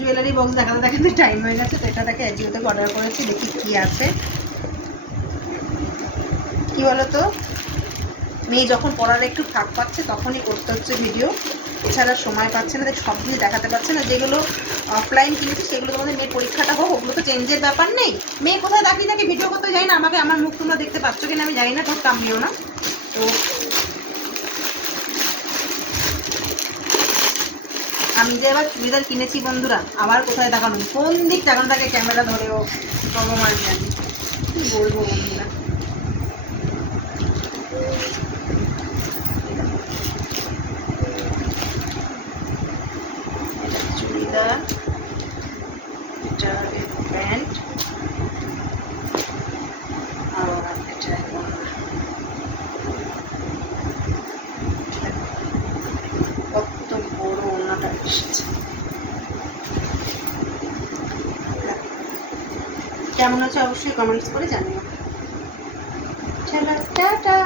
Jewellery box দেখাতে দেখাতে time হয়ে গেছে, তো এটা তাকে অ্যাজিও থেকে অর্ডার করেছি, দেখি কী আছে। কী বলো তো, মেয়ে যখন পড়ার একটু ফাঁক পাচ্ছে তখনই করতে হচ্ছে ভিডিও, এছাড়া সময় পাচ্ছে না, সব কিছু দেখাতে পারছে না। যেগুলো অফলাইন কিনেছি সেগুলো তোমাদের মেয়ের পরীক্ষাটা হোক, ওগুলো তো চেঞ্জের ব্যাপার নেই। মেয়ে কোথায় দাঁড়িয়ে থাকে ভিডিও করতে যাই না, আমাকে আমার মুখ তোমরা দেখতে পাচ্ছ কিনা আমি জানি না, ঠোঁট কামড়িও না। তো আমি যে এবার চুড়িদার কিনেছি বন্ধুরা, আবার কোথায় দেখানো, কোন দিক দেখানো থাকে ক্যামেরা ধরেও ভগবান জানি, কী বলবো বন্ধুরা। এটা চুড়িদার, এটা প্যান্ট, আর এটা কত বড় ওড়নাটা এসেছে, কেমন আছে অবশ্যই কমেন্টস করে জানিও। চলো টাটা।